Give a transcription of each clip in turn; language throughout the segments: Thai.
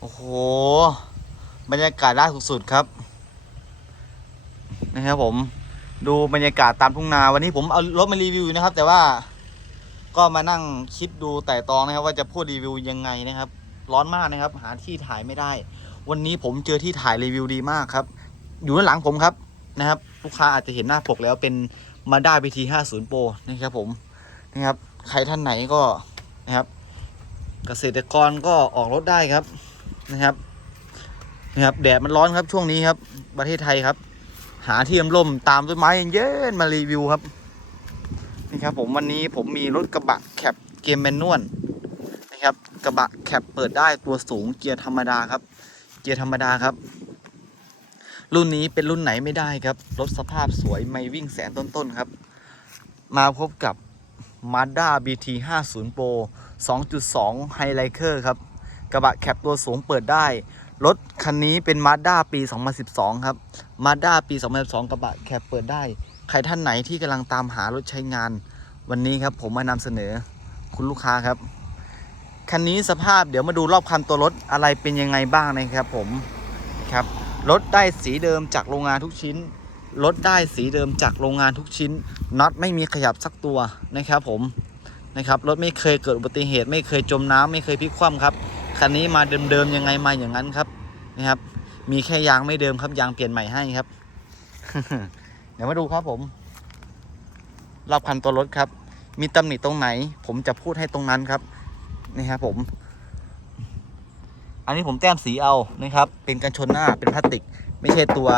โอ้โห บรรยากาศล่าสุดๆครับ นะครับผม ดูบรรยากาศตามทุ่งนาวันนี้ผมเอารถมารีวิวนะครับ แต่ว่าก็มานั่งคิดดูแต่ตองนะครับ ว่าจะพูดรีวิวยังไงนะครับ ร้อนมากนะครับ หาที่ถ่ายไม่ได้ วันนี้ผมเจอที่ถ่ายรีวิวดีมากครับ อยู่ด้านหลังผมครับนะครับ ลูกค้าอาจจะเห็นหน้าปกแล้วเป็นมาด้า BT 50 Pro นะครับผมนะครับ ใครท่านไหนก็นะครับ เกษตรกรก็ออกรถได้ครับ นะครับนะครับแดดมันร้อนครับช่วงนี้ครับ ประเทศไทยครับ หาที่ร่มตามต้นไม้เย็นมารีวิวครับนี่ครับผมวันนี้ผมมีรถกระบะแคปเกมแมนนวลนะครับกระบะแคปเปิดได้ตัวสูงเกียร์ธรรมดาครับ เกียร์ธรรมดาครับ รุ่นนี้เป็นรุ่นไหนไม่ได้ครับรถสภาพสวยไม่วิ่งแสนต้นๆครับ มาพบกับ Mazda BT 50 Pro 2.2 h i g h l i k e r ครับ กระบะแคปตัวสูงเปิดได้ รถคันนี้เป็น Mazda ปี 2012 ครับ Mazda ปี 2012 กระบะแคปเปิดได้ ใครท่านไหนที่กำลังตามหารถใช้งาน วันนี้ครับผมมานำเสนอคุณลูกค้าครับ คันนี้สภาพเดี๋ยวมาดูรอบคันตัวรถอะไรเป็นยังไงบ้างนะครับผมครับรถได้สีเดิมจากโรงงานทุกชิ้นรถได้สีเดิมจากโรงงานทุกชิ้นน็อตไม่มีขยับสักตัวนะครับผมนะครับรถไม่เคยเกิดอุบัติเหตุ ไม่เคยจมน้ำไม่เคยพลิกคว่ำครับ คันนี้มาเดิมๆยังไงมาอย่างนั้นครับนะครับ มีแค่ยางไม่เดิมครับยางเปลี่ยนใหม่ให้ครับ เดี๋ยวมาดูครับผม รอบคันตัวรถครับ มีตำหนิตรงไหน ผมจะพูดให้ตรงนั้นครับนี่ครับผม อันนี้ผมแต้มสีเอานะครับ เป็นกันชนหน้าเป็นพลาสติก ไม่ใช่ตัว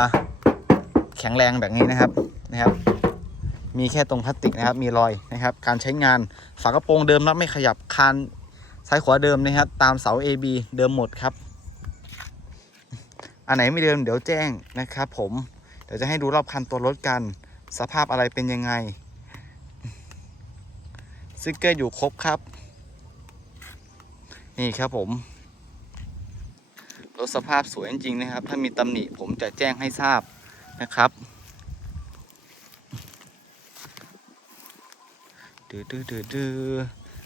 แข็งแรงแบบนี้นะครับนะครับมีแค่ตรงพลาสติกนะครับ มีรอยนะครับ การใช้งาน ฝากระโปรงเดิมนะไม่ขยับคาน ซ้ายขวาเดิมนะครับ ตามเสา AB เดิมหมดครับ อันไหนไม่เดิมเดี๋ยวแจ้งนะครับผม เดี๋ยวจะให้ดูรอบคันตัวรถกัน สภาพอะไรเป็นยังไงสติ๊กเกอร์อยู่ครบครับ นี่ครับผม รถสภาพสวยจริงๆนะครับ ถ้ามีตำหนิผมจะแจ้งให้ทราบนะครับดือดือดือดือ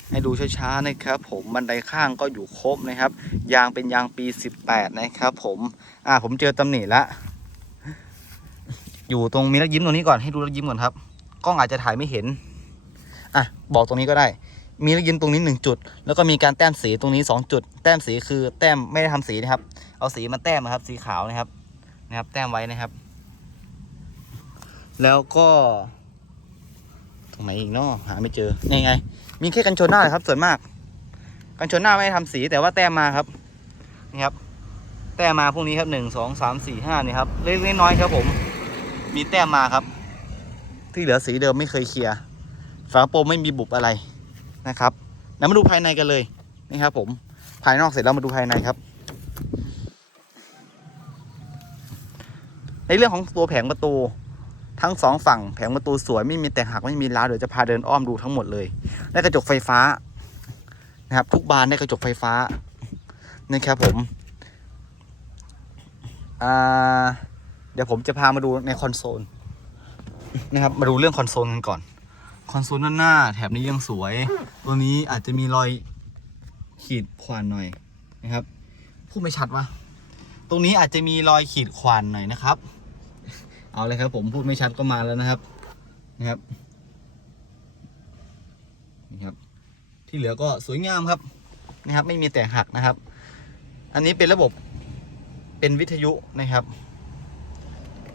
ให้ดูช้าๆนะครับ ผมบันไดข้างก็อยู่ครบนะครับ ยางเป็นยางปี 18 นะครับ ผมอ่าผมเจอตำหนิละ อยู่ตรงมีรักยิ้มตรงนี้ก่อนให้ดูรักยิ้มก่อนครับกล้องอาจจะถ่ายไม่เห็นอะบอกตรงนี้ก็ได้ มีรักยิ้มตรงนี้หนึ่งจุด แล้วก็มีการแต้มสีตรงนี้สองจุด แต้มสีคือแต้มไม่ได้ทำสีนะครับ เอาสีมาแต้มนะครับ สีขาวนะครับนะครับ แต้มไว้นะครับ แล้วก็ ตรงไหนอีกเนาะหาไม่เจอนี่ไง มีแค่กันชนหน้าครับ ส่วนมาก กันชนหน้าไม่ได้ทำสีแต่ว่าแต้มมาครับนี่ครับ แต้มมาพวกนี้ครับหนึ่งสองสามสี่ห้านี่ครับเล็กๆน้อยๆครับผม มีแต้มมาครับ ที่เหลือสีเดิมไม่เคยเคลียร์ฝากระโปรงไม่มีบุบอะไรนะครับเดี๋ยวมาดูภายในกันเลยนะครับ ผมภายนอกเสร็จแล้วมาดูภายในครับ ในเรื่องของตัวแผงประตู ทั้งสองฝั่งแผงประตูสวยไม่มีแตกหักไม่มีร้าวเดี๋ยวจะพาเดินอ้อมดูทั้งหมดเลยได้กระจกไฟฟ้านะครับทุกบานได้กระจกไฟฟ้านะครับผมเดี๋ยวผมจะพามาดูในคอนโซลนะครับมาดูเรื่องคอนโซลกันก่อน คอนโซลด้านหน้าแถบนี้ยังสวย ตัวนี้อาจจะมีรอยขีดข่วนหน่อยนะครับพูดไม่ชัดวะตรงนี้อาจจะมีรอยขีดข่วนหน่อยนะครับ เอาเลยครับ ผมพูดไม่ชัดก็มาแล้วนะครับนะครับนี่ครับ ที่เหลือก็สวยงามครับนะครับ ไม่มีแตกหักนะครับ อันนี้เป็นระบบเป็นวิทยุนะครับ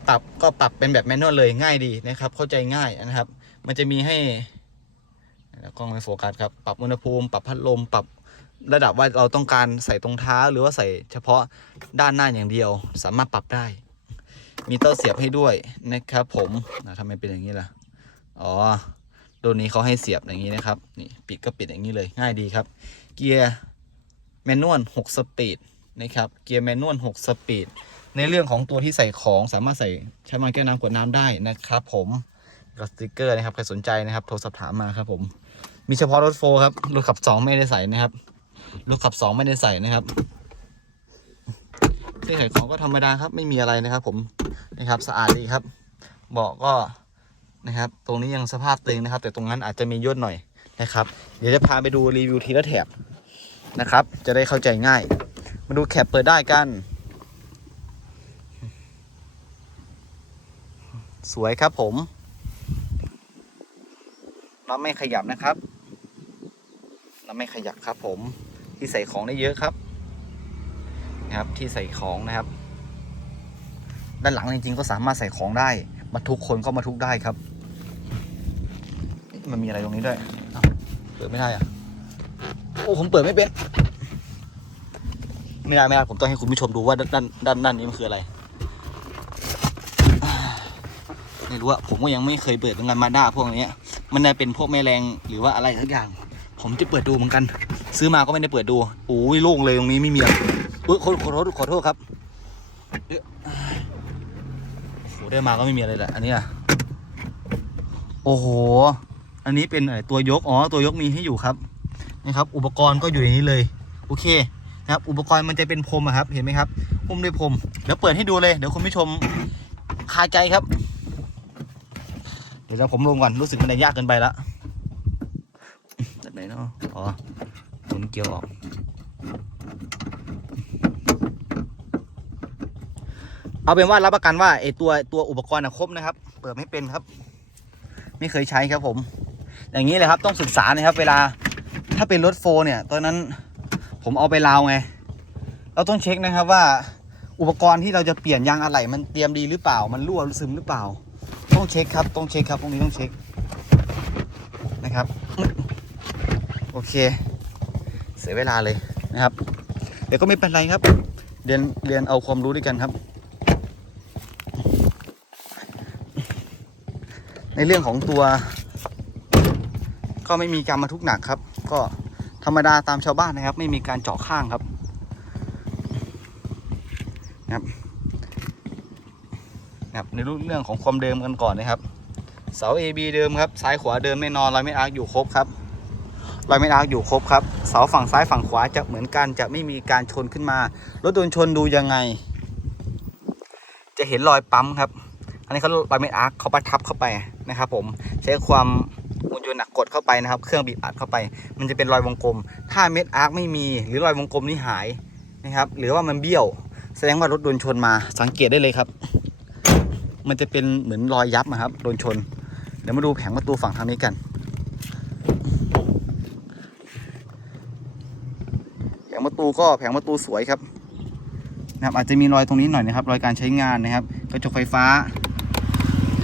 ปรับก็ปรับเป็นแบบแมนนวลเลยง่ายดีนะครับ เข้าใจง่ายนะครับ มันจะมีให้กล้องไม่โฟกัสครับปรับอุณหภูมิ ปรับพัดลม ปรับระดับว่าเราต้องการใส่ตรงเท้าหรือว่าใส่เฉพาะด้านหน้าอย่างเดียว สามารถปรับได้ มีเต้าเสียบให้ด้วยนะครับผมนะทำไมเป็นอย่างนี้ล่ะอ๋อตัวนี้เขาให้เสียบอย่างนี้นะครับนี่ปิดก็ปิดอย่างนี้เลยง่ายดีครับ เกียร์แมนนวล6สปีดนะครับเกียร์แมนนวล6สปีดในเรื่องของตัวที่ใส่ของสามารถใส่ใช้มันแก้วน้ำกวดน้ำได้นะครับผมกับสติกเกอร์นะครับใครสนใจนะครับโทรสอบถามมาครับผมมีเฉพาะรถโฟร์ครับรถขับสองไม่ได้ใส่นะครับรถขับสองไม่ได้ใส่นะครับ ที่ใส่ของก็ธรรมดาครับ ไม่มีอะไรนะครับ ผมนะครับสะอาดดีครับเบาะก็นะครับ ตรงนี้ยังสภาพตึงนะครับ แต่ตรงนั้นอาจจะมีย่นหน่อยนะครับ เดี๋ยวจะพาไปดูรีวิวทีละแถบนะครับ จะได้เข้าใจง่าย มาดูแคปเปิดได้กัน สวยครับผมน็อตไม่ขยับนะครับน็อตไม่ขยับครับผมที่ใส่ของได้เยอะครับ นะครับที่ใส่ของนะครับ ด้านหลังจริงๆก็สามารถใส่ของได้บรรทุกคนก็บรรทุกได้ครับ มันมีอะไรตรงนี้ด้วยเปิดไม่ได้อะโอ้ผมเปิดไม่เป็นไม่ได้ไม่ได้ผมต้องให้คุณผู้ชมดูว่าด้านด้านด้านนี้มันคืออะไรไม่รู้อะผมก็ยังไม่เคยเปิดเหมือนกันมาด้าพวกนี้มันได้เป็นพวกแมลงหรือว่าอะไรสักอย่าง ผมจะเปิดดูเหมือนกัน ซื้อมาก็ไม่ได้เปิดดูโอ้ยโล่งเลยตรงนี้ไม่มีอะไร อุ้ยขอขอโทษขอโทษครับเอ๊ะโอ้โหได้มาก็ไม่มีอะไรแหละอันนี้อะโอ้โห อันนี้เป็นอะไรตัวยก อ๋อ ตัวยกมีให้อยู่ครับนี่ครับ อุปกรณ์ก็อยู่ในนี้เลย โอเค นะครับ อุปกรณ์มันจะเป็นพรมครับ เห็นไหมครับหุ้มด้วยพรม เดี๋ยวเปิดให้ดูเลย เดี๋ยวคุณผู้ชมคาใจครับ เดี๋ยวผมลงก่อน รู้สึกมันยากเกินไปละแบบไหนเนาะ อ๋อหมุนเกียวออก เอาเป็นว่ารับประกันว่าไอตัวตัวอุปกรณ์อะครบนะครับ เปิดไม่เป็นครับ ไม่เคยใช้ครับผม อย่างนี้เลยครับต้องศึกษานะครับ เวลาถ้าเป็นรถโฟร์เนี่ยตอนนั้นผมเอาไปลาวไง เราต้องเช็คนะครับว่าอุปกรณ์ที่เราจะเปลี่ยนยางอะไหล่มันเตรียมดีหรือเปล่า มันรั่วซึมหรือเปล่า ต้องเช็คครับต้องเช็คครับตรงนี้ต้องเช็คนะครับโอเค เสียเวลาเลยนะครับ เดี๋ยวก็ไม่เป็นไรครับ เรียนเรียนเอาความรู้ด้วยกันครับ ในเรื่องของตัว ก็ไม่มีการมาทุกหนักครับ ก็ธรรมดาตามชาวบ้านนะครับ ไม่มีการเจาะข้างครับนะครับนะครับในเรื่องของความเดิมกันก่อนนะครับ เสา AB เดิมครับ ซ้ายขวาเดิมแน่นอนรอยเม็ดอาร์คอยู่ครบครับรอยเม็ดอาร์คอยู่ครบครับ เสาฝั่งซ้ายฝั่งขวาจะเหมือนกันจะไม่มีการชนขึ้นมา รถโดนชนดูยังไง จะเห็นรอยปั๊มครับ อันนี้เขารอยเม็ดอาร์คเขาประทับเข้าไปนะครับ ผมใช้ความมวลชนหนักกดเข้าไปนะครับ เครื่องบีบอัดเข้าไป มันจะเป็นรอยวงกลม ถ้าเม็ดอาร์คไม่มีหรือรอยวงกลมนี่หายนะครับ หรือว่ามันเบี้ยว แสดงว่ารถโดนชนมาสังเกตได้เลยครับ มันจะเป็นเหมือนรอยยับนะครับโดนชน เดี๋ยวมาดูแผงประตูฝั่งทางนี้กันแผงประตูก็แผงประตูสวยครับนะครับอาจจะมีรอยตรงนี้หน่อยนะครับ รอยการใช้งานนะครับ กระจกไฟฟ้า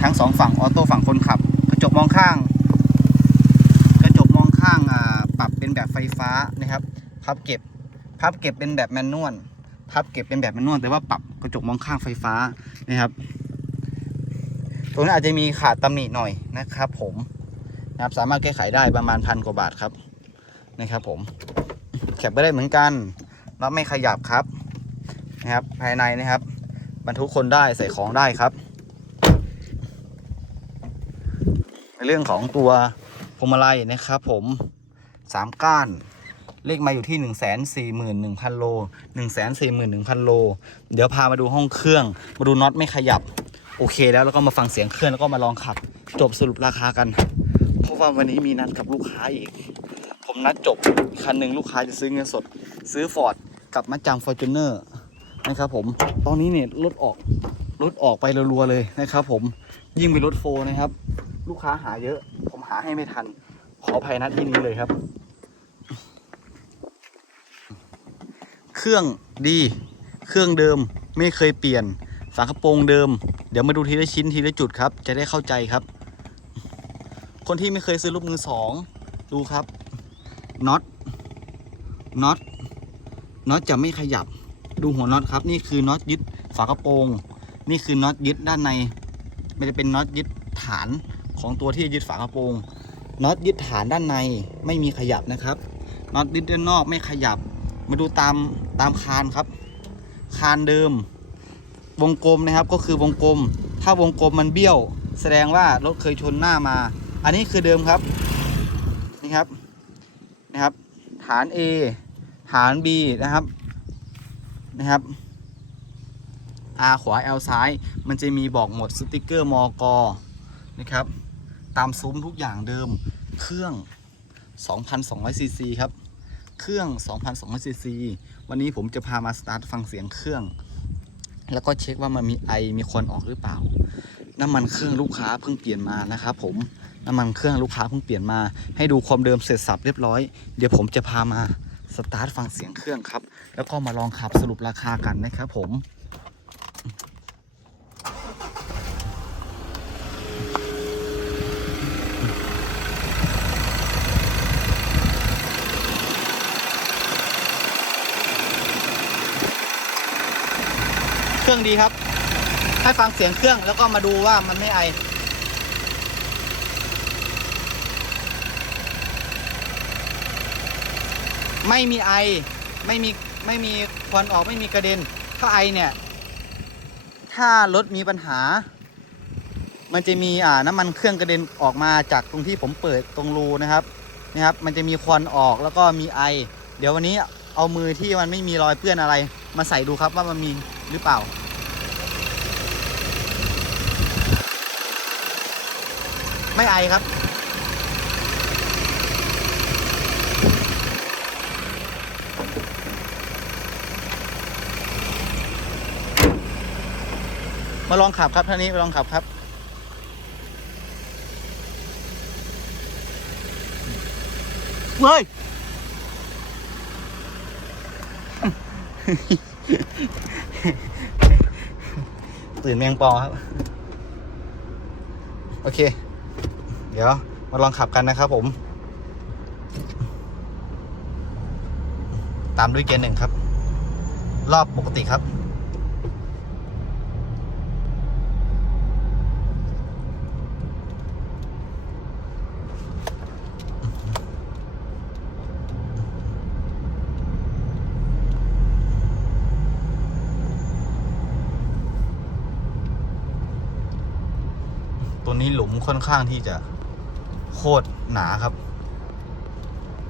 ทั้งสองฝั่งออโต้ฝั่งคนขับ กระจกมองข้าง กระจกมองข้างอ่าปรับเป็นแบบไฟฟ้านะครับ พับเก็บ พับเก็บเป็นแบบแมนนวล พับเก็บเป็นแบบแมนนวลแต่ว่าปรับกระจกมองข้างไฟฟ้านะครับ ตรงนั้นอาจจะมีขาดตำหนิหน่อยนะครับผมนะครับสามารถแก้ไขได้ประมาณพันกว่าบาทครับนะครับผมแคปไปได้เหมือนกันแล้วไม่ขยับครับนะครับ ภายในนะครับ บรรทุกคนได้ใส่ของได้ครับ ใน เรื่องของตัวพวงมาลัยนะครับผมสามก้าน เลขมาอยู่ที่ 1 4 1 0 0 0 โล 1 4 1 0 0 0 โล เดี๋ยวพามาดูห้องเครื่อง มาดูน็อตไม่ขยับ โอเคแล้วแล้วก็มาฟังเสียงเครื่องแล้วก็มาลองขับ จบสรุปราคากัน เพราะว่าวันนี้มีนัดกับลูกค้าอีก ผมนัดจบคันหนึ่งลูกค้าจะซื้อเงินสด ซื้อฟอร์ดกับมาจำฟอร์จูเนอร์นะครับผม ตอนนี้เนี่ยรถออกรถออกไปรัวๆเลยนะครับผมยิ่งเป็นรถโฟร์นะครับ ลูกค้าหาเยอะ ผมหาให้ไม่ทัน ขออภัยนัดที่นี้เลยครับ เครื่องดี เครื่องเดิมไม่เคยเปลี่ยนฝากระโปรงเดิม เดี๋ยวมาดูทีละชิ้นทีละจุดครับ จะได้เข้าใจครับ คนที่ไม่เคยซื้อรถมือสองดูครับน็อตน็อตน็อตจะไม่ขยับ ดูหัวน็อตครับ นี่คือน็อตยึดฝากระโปรง นี่คือน็อตยึดด้านใน มันจะเป็นน็อตยึดฐาน ของตัวที่ยึดฝากระโปรงน็อตยึดฐานด้านในไม่มีขยับนะครับน็อตยึดด้านนอกไม่ขยับ มาดูตามตามคานครับ คานเดิม วงกลมนะครับก็คือวงกลม ถ้าวงกลมมันเบี้ยว แสดงว่ารถเคยชนหน้ามา อันนี้คือเดิมครับนี่ครับนะครับ ฐาน A ฐาน B นะครับนะครับ R ขวา L ซ้าย มันจะมีบอกหมดสติกเกอร์มอกนะครับ ตามซุ้มทุกอย่างเดิม เครื่อง 2,200ซีซีครับ เครื่อง 2,200ซีซีวันนี้ผมจะพามาสตาร์ทฟังเสียงเครื่อง แล้วก็เช็คว่ามันมีไอมีควันออกหรือเปล่า น้ำมันเครื่องลูกค้าเพิ่งเปลี่ยนมานะครับผมน้ำมันเครื่องลูกค้าเพิ่งเปลี่ยนมา ให้ดูความเดิมเสร็จสับเรียบร้อย เดี๋ยวผมจะพามาสตาร์ทฟังเสียงเครื่องครับ แล้วก็มาลองขับสรุปราคากันนะครับผม เครื่องดีครับ ให้ฟังเสียงเครื่องแล้วก็มาดูว่ามันไม่ไอไม่มีไอไม่มีไม่มีควันออกไม่มีกระเด็น ถ้าไอเนี่ย ถ้ารถมีปัญหา มันจะมีอ่าน้ำมันเครื่องกระเด็นออกมาจากตรงที่ผมเปิดตรงรูนะครับนะครับ มันจะมีควันออกแล้วก็มีไอ เดี๋ยววันนี้เอามือที่มันไม่มีรอยเปื้อนอะไร มาใส่ดูครับว่ามันมี หรือเปล่า ไม่ไอครับ มาลองขับครับท่านี้มาลองขับครับเฮ้ย ตื่นแมงปอครับ โอเค เดี๋ยวมาลองขับกันนะครับผม ตามด้วยเกียร์หนึ่งครับ รอบปกติครับ ตัวนี้หลุมค่อนข้างที่จะโคตรหนาครับ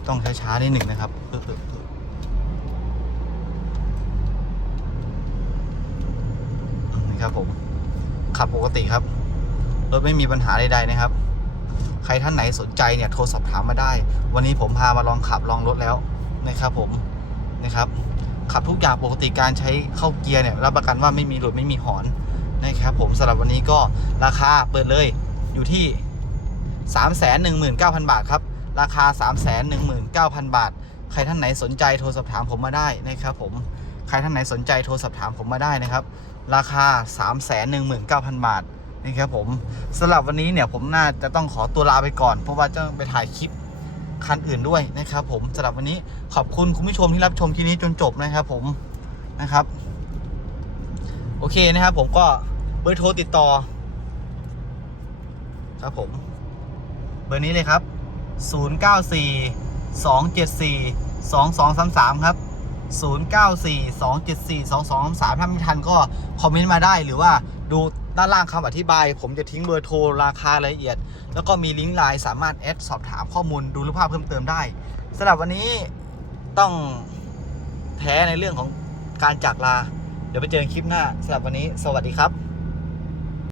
ต้องช้าๆนิดหนึ่งนะครับนี่ครับผม ขับปกติครับ รถไม่มีปัญหาใดๆนะครับ ใครท่านไหนสนใจเนี่ยโทรสอบถามมาได้ วันนี้ผมพามาลองขับลองรถแล้วนะครับผมนะครับ ขับทุกอย่างปกติการใช้เข้าเกียร์เนี่ยรับประกันว่าไม่มีหลุดไม่มีหอน นะครับผมสำหรับวันนี้ก็ราคาเปิดเลยอยู่ที่ 319,000 บาทครับ ราคา 319,000 บาท ใครท่านไหนสนใจโทรสอบถามผมมาได้นะครับผมใครท่านไหนสนใจโทรสอบถามผมมาได้นะครับ ราคา 319,000 บาทนะครับผมสำหรับวันนี้เนี่ยผมน่าจะต้องขอตัวลาไปก่อน เพราะว่าจะไปถ่ายคลิปคันอื่นด้วยนะครับผมสำหรับวันนี้ขอบคุณคุณผู้ชมที่รับชมคลิปนี้จนจบนะครับผมนะครับ โอเคนะครับ ผมก็เบอร์โทรติดต่อ ครับผม เบอร์นี้เลยครับ 094 274 2233 ครับ 094 274 2233 ถ้าไม่ทันก็คอมเมนต์มาได้หรือว่าดูด้านล่างคำอธิบาย ผมจะทิ้งเบอร์โทรราคารายละเอียด แล้วก็มีลิงก์ไลน์สามารถแอดสอบถามข้อมูลดูรูปภาพเพิ่มเติมได้สำหรับวันนี้ต้องแท้ในเรื่องของการจากลา เดี๋ยวไปเจอกันคลิปหน้าสำหรับวันนี้ สวัสดีครับ